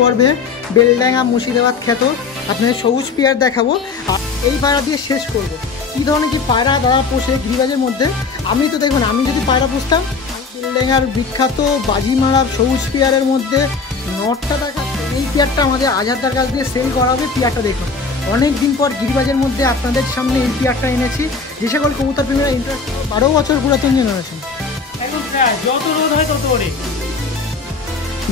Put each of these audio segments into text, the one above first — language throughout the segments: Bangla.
পর্বে বেলডাঙ্গা মুর্শিদাবাদ খ্যাত আপনাদের সবুজ পেয়ার দেখাবো। আর এই পায়রা দিয়ে শেষ করব কী ধরনের কি পায়রা দাদা পোষে গিরিবাজের মধ্যে। আমি তো দেখুন, আমি যদি পায়রা পুষতাম, বেলডাঙ্গার বিখ্যাত বাজিমারা সবুজ পেয়ারের মধ্যে নটটা দেখাচ্ছে। এই পেয়ারটা আমাদের আজাদদার কাছ দিয়ে সেল করা হবে। পেয়ারটা দেখুন, অনেক দিন পর গিরিবাজের মধ্যে আপনাদের সামনে এই পেয়ারটা এনেছি। যে সকল কবুতর প্রেমীরা ইন্টারেস্ট, 12 বছর পুরাতন জেনারেশন, একদম যত রোদ হয় তত ওরে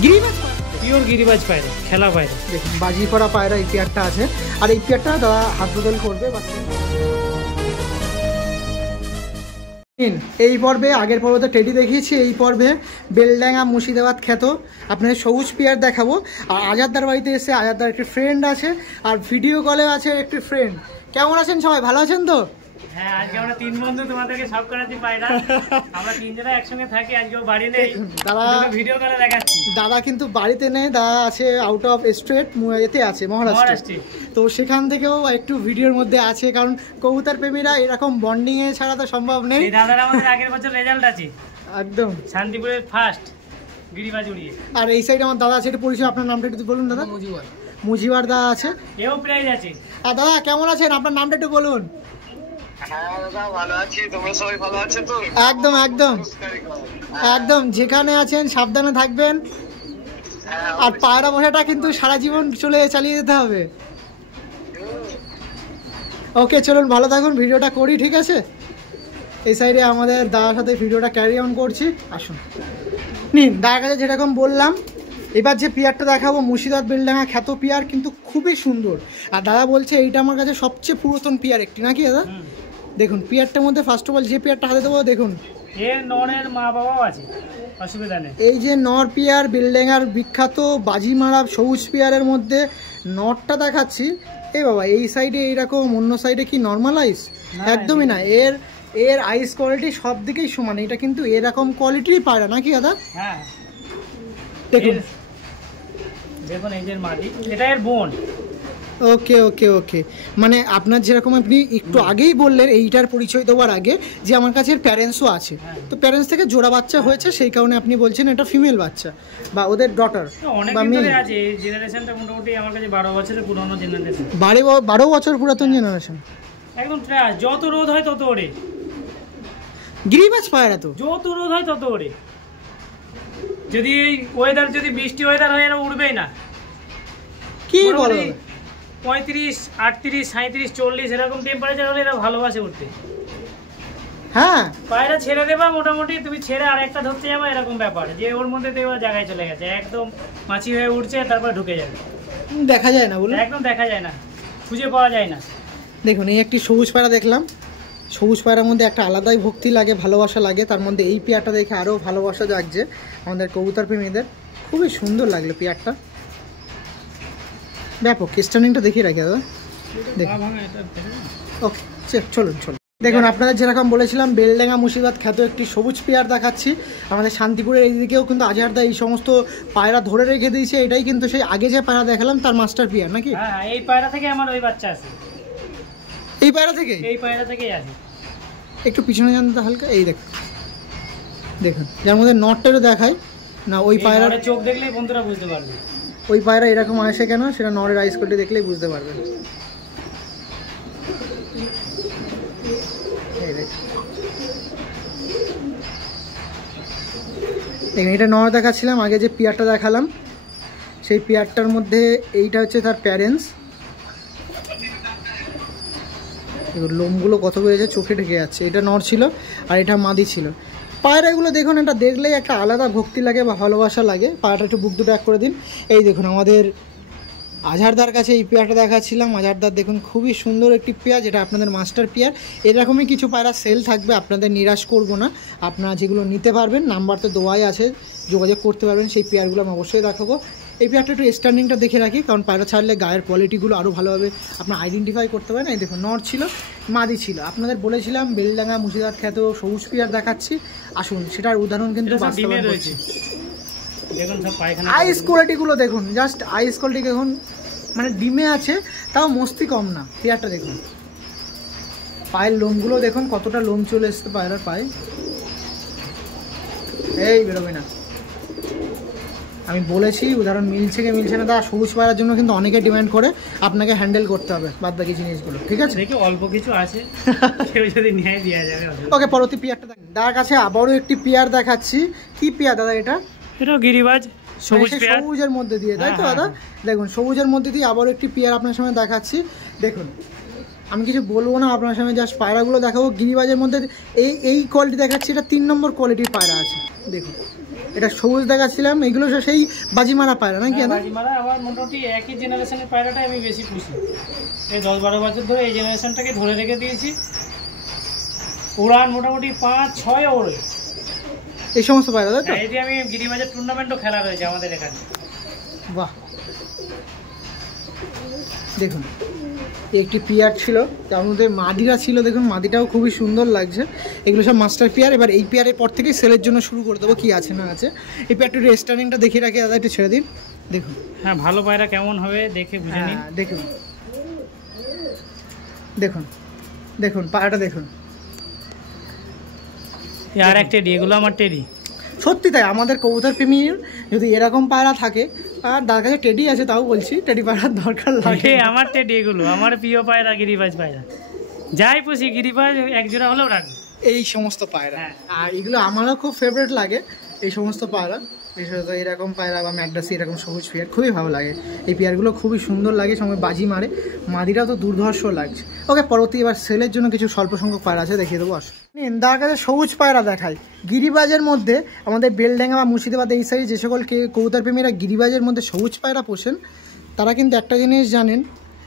গিরিবাজ পিওর গিরিবাজ পায়রা, খেলা পায়রা। দেখুন বাজি করা পায়রা এই পেয়ারটা আছে। আর এই পেয়ারটা দাদা হাত বদল করবে। এই পর্বে, আগের পর্বে তো টেডি দেখিয়েছি, এই পর্বে বেলডাঙ্গা মুর্শিদাবাদ খ্যাত আপনাদের সবুজ পেয়ার দেখাবো। আর আজাদদার বাড়িতে এসে আজাদদার একটি ফ্রেন্ড আছে, আর ভিডিও কলে আছে একটি ফ্রেন্ড। কেমন আছেন সবাই? ভালো আছেন তো? হ্যাঁ, আজকে আমরা তিন বন্ধু তোমাদেরকে সব করাচ্ছি পায়রা। আমরা তিনজনে একসঙ্গে থাকি, আজকেও বাড়ি নেই, দাদা ভিডিও কলে দেখাচ্ছি। দাদা কিন্তু বাড়িতে নেই, দাদা আছে আউট অফ স্টেট, এতে আছে মহারাষ্ট্রে। তো সেখান থেকেও একটু ভিডিওর মধ্যে আছে, কারণ কবুতর প্রেমীরা এরকম বন্ডিং এ ছাড়া তো সম্ভব নেই। দাদার আমাদের আগের বছর রেজাল্ট আছে একদম শান্তিপুরের ফার্স্ট গিরিবাজ উড়িয়ে। আর এই সাইডে আমার দাদা আছে, একটু পরিচয়, আপনার নামটা একটু বলুন দাদা। মুজিবার দাদা আছে, এও প্রাইজ আছে। আর দাদা কেমন আছেন? আপনার নামটা একটু বলুন। একদম একদম একদম, যেখানে আছেন সাবধানে থাকবেন। আর পায়রা বসাটা কিন্তু সারা জীবন চালিয়ে যেতে হবে। ওকে, চলুন ভালো থাকুন, ভিডিওটা করি, ঠিক আছে? এই সাইডে আমাদের দাদার সাথে ভিডিওটা ক্যারি অন করছি। আসুন নিন, দাদার কাছে যেরকম বললাম, এবার যে পেয়ারটা দেখাবো মুর্শিদাবাদ বেলডাঙ্গা খ্যাত পেয়ার, কিন্তু খুবই সুন্দর। আর দাদা বলছে এইটা আমার কাছে সবচেয়ে পুরাতন পেয়ার একটি, নাকি দাদা? দেখুন পেয়ারটার মধ্যে ফার্স্ট অফ অল যে পেয়ারটা হাতে দেবো, দেখুন এর নরের মা বাবাও আছে, অসুবিধা নেই। এই যে নর পেয়ার, বেলডাঙ্গার বিখ্যাত বাজিমারা সবুজ পেয়ারের মধ্যে নরটা দেখাচ্ছি। এই বাবা, এই সাইডে এইরকম, অন্য সাইডে কি নর্মালাইজ? একদমই না। এর আইস কোয়ালিটি সব দিকেই সমান। এটা কিন্তু এরকম কোয়ালিটির পায়রা, নাকি দাদা? হ্যাঁ, দেখুন দেখুন এই যে মাটি, এটা এর বোন। ওকে ওকে ওকে, মানে আপনার যেরকম আপনি একটু আগেই বললেন, এইটার পরিচয় দেওয়ার আগে, যে আমার কাছে এর প্যারেন্টসও আছে। তো প্যারেন্টস থেকে জোড়া বাচ্চা হয়েছে, সেই কারণে আপনি বলছেন এটা ফিমেল বাচ্চা বা ওদের ডটার। অনেক দিন ধরে আছে এই জেনারেশনটা, মোটামুটি আমার কাছে 12 বছরের পুরনো জেনারেশন। 12 বছর পুরাতন জেনারেশন, একদম যত রোদ হয় তত ওরে গিরিবাজ পায়রা। তো যত রোদ হয় তত ওরে। যদি এই ওয়েদার, যদি বৃষ্টি ওয়েদার হয়, এরা উড়বেই না। কি বলো? 35, 38, 37, 40 এরকম টেম্পারেচার হলে এরা ভালোবাসে উঠতে। হ্যাঁ, পায়রা ছেড়ে দেবা, মোটামুটি তুমি ছেড়ে আর একটা ধরতে যাবা, এরকম ব্যাপার যে ওর মধ্যে তো এবার জায়গায় চলে গেছে, একদম মাছি হয়ে উঠছে, তারপর ঢুকে যাবে। দেখা যায় না, বলুন? একদম দেখা যায় না, খুঁজে পাওয়া যায় না। দেখুন এই একটি সবুজ পায়রা দেখলাম। সবুজ পায়রার মধ্যে একটা আলাদাই ভক্তি লাগে, ভালোবাসা লাগে। তার মধ্যে এই পেয়ারটা দেখে আরও ভালোবাসা জাগছে আমাদের কবুতর প্রেমীদের। খুবই সুন্দর লাগলো পেয়ারটা, ব্যাপক। স্টার্নিংটা দেখিয়ে রাখি দাদা, দেখুন। ওকে, চলুন। দেখুন আপনাদের যেরকম বলেছিলাম, বেলডাঙ্গা মুর্শিদাবাদ খ্যাত একটি সবুজ পেয়ার দেখাচ্ছি। আমাদের শান্তিপুরের এই দিকেও কিন্তু আজহারদা এই সমস্ত পায়রা ধরে রেখে দিয়েছে। এটাই কিন্তু সেই আগে যে পায়রা দেখালাম তার মাস্টার পেয়ার, নাকি? হ্যাঁ, এই পায়রা থেকে আমার ওই বাচ্চা আছে। এই পায়রা থেকেই আছে। একটু পিছনে যান তো হালকা, এই দেখুন যার মধ্যে নটটারও দেখায় না। ওই পায়রার চোখ দেখলেই বন্ধুরা বুঝতে পারবে ওই পায়রা এরকম আসে কেন, সেটা নরের আইস কোয়ালিটি দেখলেই বুঝতে পারবেন। দেখুন এটা নর দেখাচ্ছিলাম, আগে যে পেয়ারটা দেখালাম সেই পেয়ারটার মধ্যে এইটা হচ্ছে তার প্যারেন্টস। লোমগুলো কত বেড়েছে, চোখে ঢেকে যাচ্ছে। এটা নর ছিল আর এটা মাদি ছিল। পায়রাগুলো দেখুন, এটা দেখলেই একটা আলাদা ভক্তি লাগে বা ভালোবাসা লাগে। পায়রাটা একটু বুক দুটো এক করে দিন। এই দেখুন আমাদের আজহারদার কাছে এই পেয়ারটা দেখাচ্ছিলাম। আজহারদার দেখুন খুবই সুন্দর একটি পেয়ার, যেটা আপনাদের মাস্টার পেয়ার। এরকমই কিছু পায়রা সেল থাকবে, আপনাদের নিরাশ করব না। আপনারা যেগুলো নিতে পারবেন, নাম্বার তো দেওয়াই আছে, যোগাযোগ করতে পারবেন। সেই পেয়ারগুলো আমি অবশ্যই দেখাবো। এই পেয়ারটা একটু স্ট্যান্ডিংটা দেখে রাখি, কারণ পায়রা ছাড়লে গায়ের কোয়ালিটিগুলো আরও ভালোভাবে আপনার আইডেন্টিফাই করতে পারেন। এই দেখুন নর ছিল, মাদি ছিল। আপনাদের বলেছিলাম বেলডাঙ্গা মুর্শিদাবাদ খ্যাত সবুজ পেয়ার দেখাচ্ছি। আসুন, সেটার উদাহরণ কিন্তু বাস্তবায়ন করছি। আইস কোয়ালিটিগুলো দেখুন, জাস্ট আইস কোয়ালিটি দেখুন, মানে ডিমে আছে, তাও মস্তি কম না। পেয়ারটা দেখুন, পায়ের লোমগুলো দেখুন, কতটা লোম চলে এসছে পায়রার পায়ে। এই বেরোবে না, আমি বলেছি উদাহরণ মিলছে কি মিলছে না, তা সবুজ পায়রার জন্য কিন্তু অনেকে ডিমান্ড করে, আপনাকে হ্যান্ডেল করতে হবে বাদ বাকি জিনিসগুলো, ঠিক আছে? দেখি অল্প কিছু আছে, কেউ যদি নিয়ে দেওয়া যাবে। ওকে, পরবর্তী পেয়ারটা দেখেন। দাদার কাছে আবারও একটি পেয়ার দেখাচ্ছি। কি পেয়ার দাদা এটা? এটাও গিরিবাজ, সবুজ পেয়ার, সবুজের মধ্যে দিয়ে, তাই তো দাদা? দেখুন সবুজের মধ্যে দিয়ে আবারও একটি পেয়ার আপনার সামনে দেখাচ্ছি। দেখুন আমি কিছু বলবো না, আপনার সামনে জাস্ট পায়রাগুলো দেখাবো। গিরিবাজের মধ্যে এই কোয়ালিটি দেখাচ্ছি, এটা 3 নম্বর কোয়ালিটির পায়রা আছে। দেখুন এটা সবুজ দেখাচ্ছিলাম, এগুলো সেই বাজিমারা পায়রা নাকি? বাজিমারা আমার মোটামুটি একই জেনারেশনের পায়রাটাই আমি বেশি খুশি। এই 10-12 বছর ধরে এই জেনারেশনটাকে ধরে রেখে দিয়েছি। উড়ান মোটামুটি 5-6 ওড়ে এই সমস্ত পায়রা, তাই তো? এই যে আমি গিরিবাজের টুর্নামেন্টও খেলা রয়েছে আমাদের এখানে। বাহ, দেখুন একটি পেয়ার ছিল, তার মধ্যে মাদিরা ছিল। দেখুন মাদিটাও খুবই সুন্দর লাগছে। এগুলো সব মাস্টার পেয়ার। এবার এই পেয়ারের পর থেকেই সেলের জন্য শুরু করে দেবো, কি আছে না আছে। এই পেয়ারটা রেস্টারিংটা দেখিয়ে রাখি দাদা, একটু ছেড়ে দিন। দেখুন হ্যাঁ, ভালো পায়রা কেমন হবে দেখে বুঝে নিন। দেখুন দেখুন দেখুন পায়রাটা দেখুন। আর এক টেডি, এগুলো আমার টেডি। সত্যি তাই, আমাদের কবুতর প্রেমীর যদি এরকম পায়রা থাকে, আর তার কাছে টেডি আছে তাও বলছি, টেডি পায়রার দরকার লাগে। আমার টেডি, এগুলো আমার প্রিয় পায়রা, গিরিবাজ পায়রা। যাই পুষি গিরিবাজ একজোড়া হলেও রাখবো। এই সমস্ত পায়রা, আর এগুলো আমারও খুব ফেভারিট লাগে এই সমস্ত পায়রা, বিশেষত এরকম পায়রা বা ম্যাকডাসি এরকম সবুজ পেয়ার খুবই ভালো লাগে। এই পেয়ারগুলো খুবই সুন্দর লাগে, সঙ্গে বাজি মারে, মাদিরাও তো দুর্ধর্ষ লাগছে। ওকে, পরবর্তী এবার সেলের জন্য কিছু স্বল্প সংখ্যক পায়রা আছে, দেখিয়ে দেবো। আসুন, তার কাছে সবুজ পায়রা দেখায়। গিরিবাজের মধ্যে আমাদের বেলডাঙ্গা বা মুর্শিদাবাদ এই সাইডে যে সকল কবুতর প্রেমীরা গিরিবাজের মধ্যে সবুজ পায়রা পোষেন, তারা কিন্তু একটা জিনিস জানেন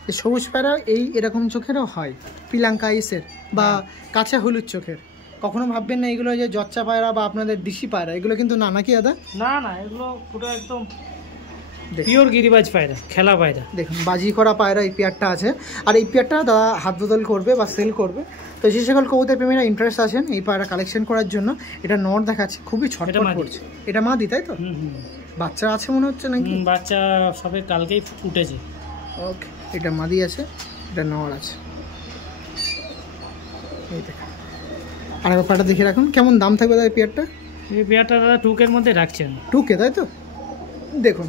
যে সবুজ পায়রা এরকম চোখেরও হয়, পিলাঙ্কা আইসের বা কাঁচা হলুদ চোখের। কখনো ভাববেন না এগুলো যে জচ্চা পায়রা বা আপনাদের দিশি পায়রা, এগুলো কিন্তু না, নাকি দাদা? না না, এগুলো পুরো একদম পিওর গিরিবাজ পায়রা, খেলা পায়রা। দেখুন বাজি করা পায়রা এই পেয়ারটা আছে। আর এই পেয়ারটা দাদা হাত বদল করবে বা সেল করবে। তো যে সকল কবুতর প্রেমীরা ইন্টারেস্ট আছেন এই পায়রা কালেকশন করার জন্য, এটা নর দেখাচ্ছে, খুবই ছটফট করছে। এটা মাদি, তাই তো? বাচ্চা আছে মনে হচ্ছে নাকি? বাচ্চা সবে কালকেই উঠেছে। ওকে, এটা মাদি আছে, এটা নর আছে। এই দেখুন, আর ব্যাপারটা দেখে রাখুন। কেমন দাম থাকবে দাদা এই পেয়ারটা? এই পেয়ারটা দাদা 2K এর মধ্যে রাখছেন। 2K, তাই তো? দেখুন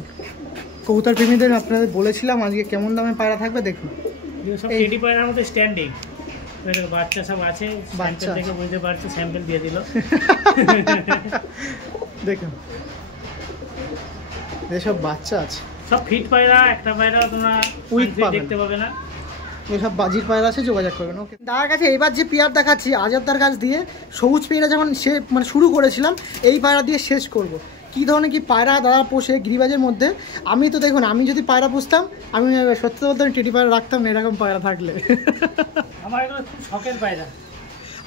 কবুতর প্রেমীদের আপনাদের বলেছিলাম আজকে কেমন দামে পায়রা থাকবে। দেখুন সব টেডি পায়রার মধ্যে স্ট্যান্ডিং, বাচ্চা সব আছে, বাচ্চা দেখে বুঝতে পারছি, স্যাম্পল দিয়ে দিল। দেখুন এসব বাচ্চা আছে, সব ফিট পায়রা, একটা পায়রা তোমরা দেখতে পাবে না। এসব বাজির পায়রা আছে, যোগাযোগ করবেন। ওকে, তার কাছে এবার যে পেয়ার দেখাচ্ছি আজাদদার কাছ দিয়ে সবুজ পেয়ারা যখন শুরু করেছিলাম, এই পায়রা দিয়ে শেষ করব। কী ধরনের কি পায়রা দাদা পোষে গিরিবাজের মধ্যে। আমি তো দেখুন, আমি যদি পায়রা পুষতাম, আমি সত্যি বলতে আমি টেডি পায়রা রাখতাম না এরকম পায়রা থাকলে। আমার এগুলো খুব শখের পায়রা।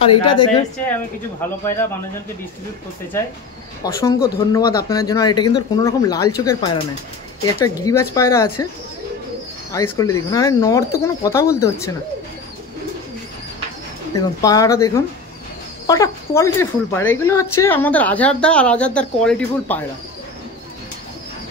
আর এটা দেখে আমি কিছু ভালো পায়রা মানুষজনকে ডিস্ট্রিবিউট করতে চাই। অসংখ্য ধন্যবাদ আপনাদের জন্য। আর এটা কিন্তু কোনো রকম লাল চোখের পায়রা নেই, এই একটা গিরিবাজ পায়রা আছে, আইস করলে দেখুন। আরে নর তো কোনো কথা বলতে হচ্ছে না। দেখুন পায়রাটা দেখুন, ওটা কোয়ালিটিফুল পায়রা। এগুলো হচ্ছে আমাদের আজারদা, আর আজারদার কোয়ালিটিফুল পায়রা।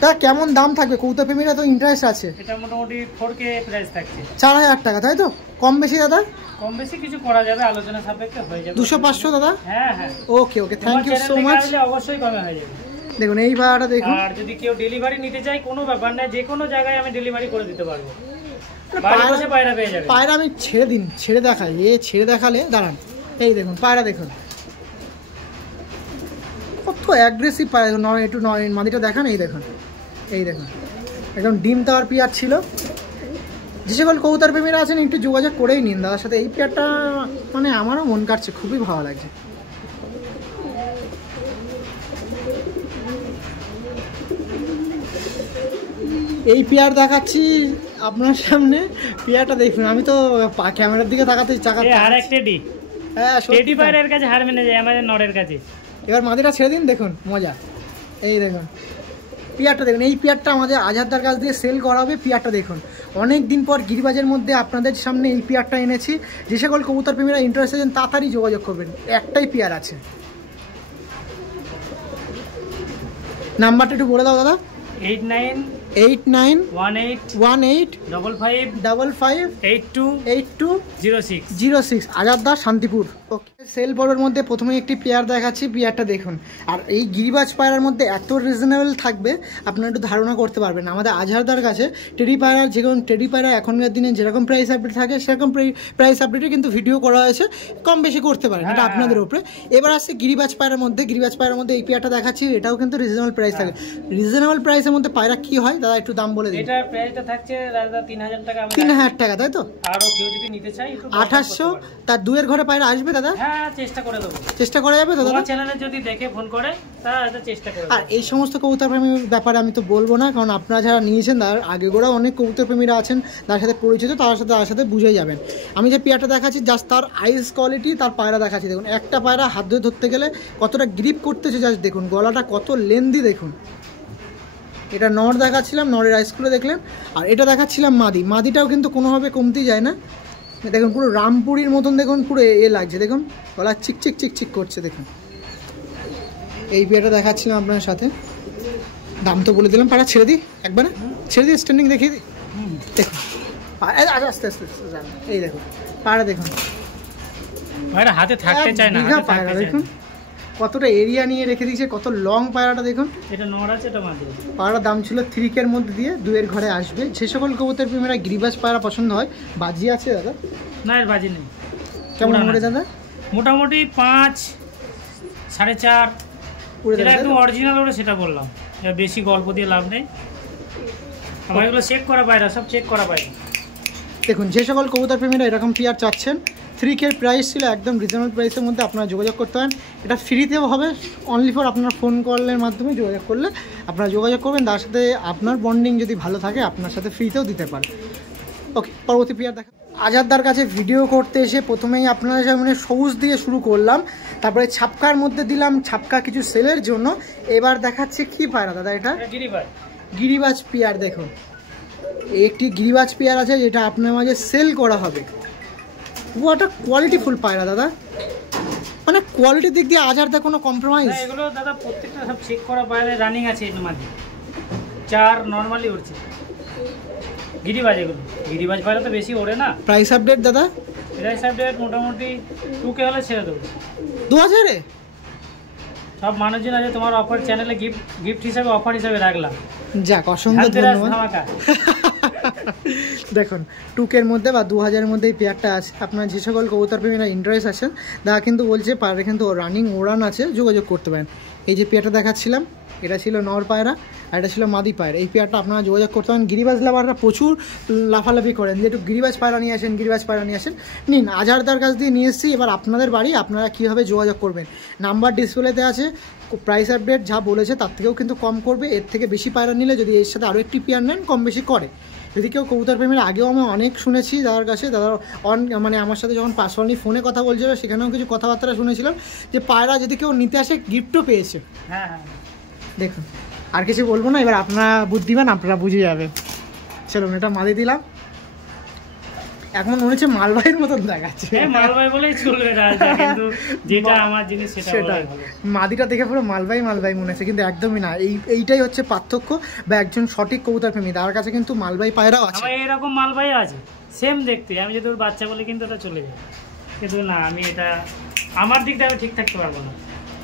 তা কেমন দাম থাকবে? কবুতর প্রেমীরা তো ইন্টারেস্ট আছে। এটা মোটামুটি 4K প্রাইস থাকছে, 4000 টাকা, তাই তো? কম বেশি দাদা? কম বেশি কিছু করা যাবে, আলোচনা সাপেক্ষে হয়ে যাবে। 200-500 দাদা? হ্যাঁ হ্যাঁ। ওকে ওকে, থ্যাংক ইউ সো মাচ। অবশ্যই কমে হয়ে যাবে। দেখুন এই পায়রাটা দেখুন। আর যদি কেউ ডেলিভারি নিতে চায়, কোনো ব্যাপার না, যে কোনো জায়গায় আমি ডেলিভারি করে দিতে পারবো। পায়রা পেয়ে যাবে। পায়রা আমি ছেড়ে দেখাই, ছেড়ে দেখালে দাঁড়ান। এই দেখুন পায়রা দেখুন, কত অ্যাগ্রেসিভ পায়রা। একটু মাদিটা দেখান, এই দেখুন, এই দেখুন একদম ডিম দেওয়ার পেয়ার ছিল। যে সকল কবুতর প্রেমীরা আছেন একটু যোগাযোগ করেই নিন দাদার সাথে। এই পেয়ারটা মানে আমারও মন কাটছে, খুবই ভালো লাগছে। এই পেয়ার দেখাচ্ছি আপনার সামনে, পেয়ারটা দেখুন। আমি তো ক্যামেরার দিকে তাকাতে টেডি, হ্যাঁ টেডি পায়রার কাছে হার মেনে যায় আমাদের নরের কাছে। এবার মাদিটা ছেড়ে দিন, দেখুন মজা। এই দেখুন পেয়ারটা দেখুন, এই পেয়ারটা আমাদের আজাদদার কাছ দিয়ে সেল করা হবে। পেয়ারটা দেখুন, অনেক দিন পর গিরিবাজের মধ্যে আপনাদের সামনে এই পেয়ারটা এনেছি। যে সকল কবুতর প্রেমীরা ইন্টারেস্ট আছেন তাড়াতাড়ি যোগাযোগ করবেন, একটাই পেয়ার আছে। নাম্বারটা একটু বলে দাও দাদা। 891855558206 আজাদদা শান্তিপুর। ওকে। সেল পর্বের মধ্যে প্রথমে একটি পেয়ার দেখাচ্ছি, পেয়ারটা দেখুন। আর এই গিরিবাজ পায়রার মধ্যে এত রিজনেবল থাকবে আপনারা একটু ধারণা করতে পারবেন। আমাদের আজহারদার কাছে টেডি পায়রার যেরকম টেডি পায়রা এখনকার দিনে যেরকম প্রাইস আপডেট থাকে সেরকম প্রাইস আপডেটে কিন্তু ভিডিও করা হয়েছে, কম বেশি করতে পারেন, এটা আপনাদের উপরে। এবার আসছে গিরিবাজ পায়রার মধ্যে, গিরিবাজ পায়রার মধ্যে এই পেয়ারটা দেখাচ্ছি, এটাও কিন্তু রিজনেবল প্রাইস থাকে। রিজনেবল প্রাইসের মধ্যে পায়রা কি হয় দাদা একটু দাম বলে দিন। এটা প্রাইসটা থাকছে দাদা 3000 টাকা। 3000 টাকা তাই তো? আর কেউ যদি নিতে চায় 2800, তার দুয়ের ঘরে পায়রা আসবে দাদা? হ্যাঁ, চেষ্টা করে দেবো, চেষ্টা করা যাবে দাদা? তোমার চ্যানেলে যদি দেখে ফোন করে তাহলে চেষ্টা করে। আর এই সমস্ত কবুতর প্রেমীর ব্যাপারে আমি তো বলবো না, কারণ আপনারা যারা নিয়েছেন তার আগে গোড়া অনেক কবুতর প্রেমীরা আছেন তার সাথে পরিচিত, তার সাথে বুঝে যাবেন। আমি যে পেয়ারটা দেখাচ্ছি জাস্ট তার আইস কোয়ালিটি, তার পায়রা দেখাচ্ছি দেখুন। একটা পায়রা হাত ধরে ধরতে গেলে কতটা গ্রিপ করতেছে জাস্ট দেখুন, গলাটা কত লেন্দি দেখুন। এটা নর দেখাচ্ছিলাম, নরের আইসগুলো দেখলেন। আর এটা দেখাচ্ছিলাম মাদি, মাদিটাও কিন্তু কোনোভাবে কমতি যায় না দেখুন, পুরো রামপুরির মতন দেখুন, পুরো লাগছে দেখুন, গলা চিকচিক চিকচিক করছে দেখুন। এই পেয়ারটা দেখাচ্ছিলাম আপনার সাথে, দাম তো বলে দিলাম। পায়রা ছেড়ে দিই একবারে, ছেড়ে দিই, স্ট্যান্ডিং দেখিয়ে দিই দেখুন। আস্তে আস্তে এই দেখুন পায়রা দেখুন, পায়রা হাতে থাকতে চায় না, পায়রা দেখুন কতটা এরিয়া নিয়ে রেখে দিয়েছে, কত লং পায়রাটা দেখুন। এটা নর আছে, এটা মাদি। পায়রার দাম ছিল 3K এর মধ্যে দিয়ে, দুয়ের ঘরে আসবে। যে সকল কবুতর প্রেমীরা গিরিবাজ পায়রা পছন্দ হয়, বাজি আছে দাদা? না, এর বাজি নেই। কেমন মরে দাদা? মোটামুটি 5, 4.5 যেটা একদম অরিজিনাল ওটা সেটা বললাম, বেশি গল্প দিয়ে লাভ নেই। আমার এগুলো চেক করা পায়রা, সব চেক করা পায়রা। দেখুন যে সকল কবুতর প্রেমীরা এরকম পেয়ার চাচ্ছেন, 3K প্রাইস ছিল, একদম রিজনেবল প্রাইসের মধ্যে আপনারা যোগাযোগ করতে পারেন। এটা ফ্রিতেও হবে, অনলি ফর আপনার ফোন কলের মাধ্যমে যোগাযোগ করলে আপনারা যোগাযোগ করবেন, তার সাথে আপনার বন্ডিং যদি ভালো থাকে আপনার সাথে ফ্রিতেও দিতে পারে। ওকে, পরবর্তী পেয়ার দেখা। আজাদদার কাছে ভিডিও করতে এসে প্রথমেই আপনাদের সামনে সবুজ দিয়ে শুরু করলাম, তারপরে ছাপকার মধ্যে দিলাম, ছাপকা কিছু সেলের জন্য। এবার দেখাচ্ছে কি পায়রা দাদা? এটা গিরিবাজ পেয়ার দেখুন, একটি গিরিবাজ পেয়ার আছে যেটা আপনার মাঝে সেল করা হবে। ওটা কোয়ালিটিফুল পায়রা দাদা, মানে কোয়ালিটির দিক দিয়ে আজারদা কোনো কম্প্রোমাইজ? এগুলো দাদা প্রত্যেকটা সব চেক করা পায়রা, রানিং আছে এর মধ্যে 4 নরমালি উঠছে। গিরিবাজ, এগুলো গিরিবাজ পায়রা তো বেশি ওড়ে না। প্রাইস আপডেট দাদা? প্রাইস আপডেট মোটামুটি 2K হলে ছেড়ে দেবো। 2000-এ? সব মানুষজন আছে, তোমার অফার চ্যানেলে গিফট হিসাবে অফার হিসাবে রাখলাম। যাক, অসংখ্য ধন্যবাদ। দেখুন 2K-র মধ্যে বা 2000-এর মধ্যে এই পেয়ারটা আছে। আপনার যে সকল কবুতর প্রেমীরা ইন্টারেস্ট আছেন তারা কিন্তু বলছে পায়রা কিন্তু রানিং ওড়ান আছে, যোগাযোগ করতে পারেন। এই যে পেয়ারটা দেখাচ্ছিলাম এটা ছিল নর পায়রা, আর এটা ছিল মাদি পায়রা। এই পেয়ারটা আপনারা যোগাযোগ করতে পারেন। গিরিবাজ লাভাররা প্রচুর লাফালাফি করেন যে একটু গিরিবাজ পায়রা নিয়ে আসেন, গিরিবাজ পায়রা নিয়ে আসেন। নিন, আজহারদার কাছ দিয়ে নিয়ে এসেছি। এবার আপনাদের বাড়ি, আপনারা কীভাবে যোগাযোগ করবেন, নাম্বার ডিসপ্লেতে আছে। প্রাইস আপডেট যা বলেছে তার থেকেও কিন্তু কম করবে, এর থেকে বেশি পায়রা নিলে যদি এর সাথে আরও একটি পেয়ার নেন কম বেশি করে। যদি কেউ কবুতর প্রেমীর আগেও আমি অনেক শুনেছি দাদার কাছে, দাদা মানে আমার সাথে যখন পার্সোনালি ফোনে কথা বলছিল সেখানেও কিছু কথাবার্তা শুনেছিলাম যে পায়রা যদি কেউ নিতে আসে গিফটও পেয়েছে। হ্যাঁ হ্যাঁ, দেখুন আর কিছু বলবো না, এবার আপনারা বুদ্ধিমান, আপনারা বুঝে যাবেন। চলুন, এটা মাদি দিলাম। এখন মনে হচ্ছে মালবাহীর মতন দেখাচ্ছে, মালবাহী বলেই চলবে, কিন্তু যেটা আমার জিনিস সেটা মাদিটা দেখে পুরো মালবাহী মনে হচ্ছে, কিন্তু একদমই না। এইটাই হচ্ছে পার্থক্য, বা একজন সঠিক কবুতর প্রেমী তার কাছে কিন্তু মালবাহী পায়রাও আছে। এরকম মালবাহী আছে সেম দেখতে, আমি যদি ওর বাচ্চা বলে কিন্তু এটা চলে যায়, কিন্তু না, আমি এটা আমার দিক দিয়ে আমি ঠিক থাকতে পারবো না।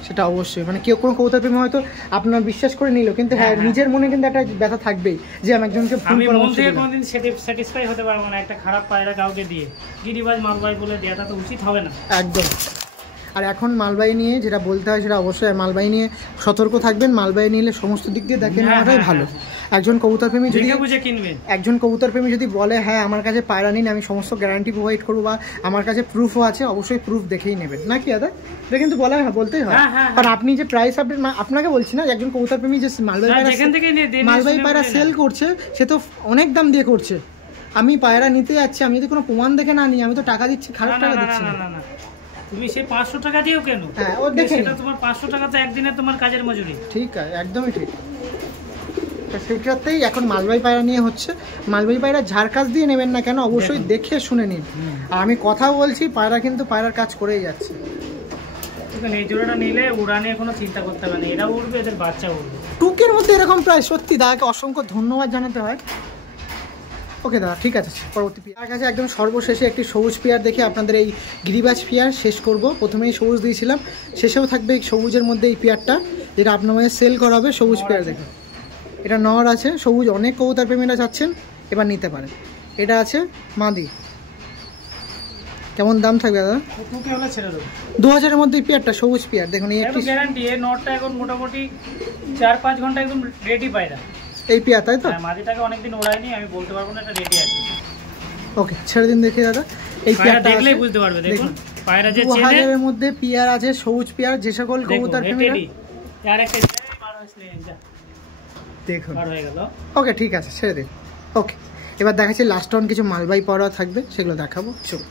সেটা অবশ্যই, মানে কেউ কোনো কবুতর প্রেমী হয়তো আপনার বিশ্বাস করে নিল, কিন্তু হ্যাঁ নিজের মনে কিন্তু একটা ব্যথা থাকবেই যে আমি একজনকে আমি মন থেকে কোনোদিন স্যাটিসফাই হতে পারবো না একটা খারাপ পায়রা কাউকে দিয়ে। গিরিবাজ মালবাহী বলে দেওয়াটা তো উচিত হবে না একদম। আর এখন মালবাহী নিয়ে যেটা বলতে হয় সেটা অবশ্যই মালবাহী নিয়ে সতর্ক থাকবেন। মালবাহী নিলে সমস্ত দিক দিয়ে দেখে নেওয়াটাই ভালো। একজন কবুতরপ্রেমী যদি একজন কবুতরপ্রেমী যদি বলে হ্যাঁ আমার কাছে পায়রা নিন, আমি সমস্ত গ্যারান্টি প্রোভাইড করবো বা আমার কাছে প্রুফও আছে, অবশ্যই প্রুফ দেখেই নেবেন, নাকি দাদা? এটা কিন্তু বলতেই হয়। কারণ আপনি যে প্রাইস আপডেট, আপনাকে বলছি না, একজন কবুতরপ্রেমী যে মালবাহী পায়রা সেল করছে সে তো অনেক দাম দিয়ে করছে। আমি পায়রা নিতে যাচ্ছি, আমি যদি কোনো প্রমাণ দেখে না নিই, আমি তো টাকা দিচ্ছি, খারাপ টাকা দিচ্ছি না। তুমি সে 500 টাকা দিও কেন? হ্যাঁ, ও দেখে সেটা তোমার 500 টাকা তো একদিনে তোমার কাজের মজুরি। ঠিক আছে, একদমই ঠিক। সেটাতেই এখন মালবাহী পায়রা নিয়ে হচ্ছে। মালবাহী পায়রা যার কাছ দিয়ে নেবেন না কেন অবশ্যই দেখে শুনে নিন। আর আমি কথা বলছি, পায়রা কিন্তু পায়রার কাজ করেই যাচ্ছে। এই জোড়াটা নিলে উড়ানে কোনো চিন্তা করতে হবে না, এরা উড়বে, এদের বাচ্চা উড়বে। 2K-র মধ্যে এরকম প্রায়, সত্যি দাদাকে অসংখ্য ধন্যবাদ জানাতে হয়। ওকে দাদা ঠিক আছে, পরবর্তী পেয়ার আমার কাছে একদম সর্বশেষে একটি সবুজ পেয়ার দেখে আপনাদের এই গিরিবাজ পেয়ার শেষ করব। প্রথমেই সবুজ দিয়েছিলাম, শেষেও থাকবে এই সবুজের মধ্যে এই পেয়ারটা, যেটা আপনার মধ্যে সেল করা হবে। সবুজ পেয়ার দেখুন, এটা নর আছে, সবুজ অনেক কবুতর প্রেমীরা চাচ্ছেন, এবার নিতে পারেন। এটা আছে মাদি। কেমন দাম থাকবে দাদা? 2000-এর মধ্যে এই পেয়ারটা, সবুজ পেয়ার দেখুন। এই একটি গ্যারান্টি, এই নটটা এখন মোটামুটি 4-5 ঘন্টা একদম রেডি পায়রা এই পেয়ার, তাই তো? মাদিটাকে অনেকদিন ওড়ায়নি, আমি বলতে পারবো না, এটা রেডি আছে। ওকে ছেড়ে দিন দেখি দাদা। এই পেয়ারটা দেখলেই বুঝতে পারবে, দেখুন পায়রা যে 2000-এর মধ্যে পেয়ার আছে, সবুজ পেয়ার, যে সকল কবুতর প্রেমীরা দেখুন। ওকে ঠিক আছে, ছেড়ে দিন। ওকে এবার দেখাচ্ছি লাস্ট অন কিছু মালবাই পড়া থাকবে, সেগুলো দেখাবো। চলো।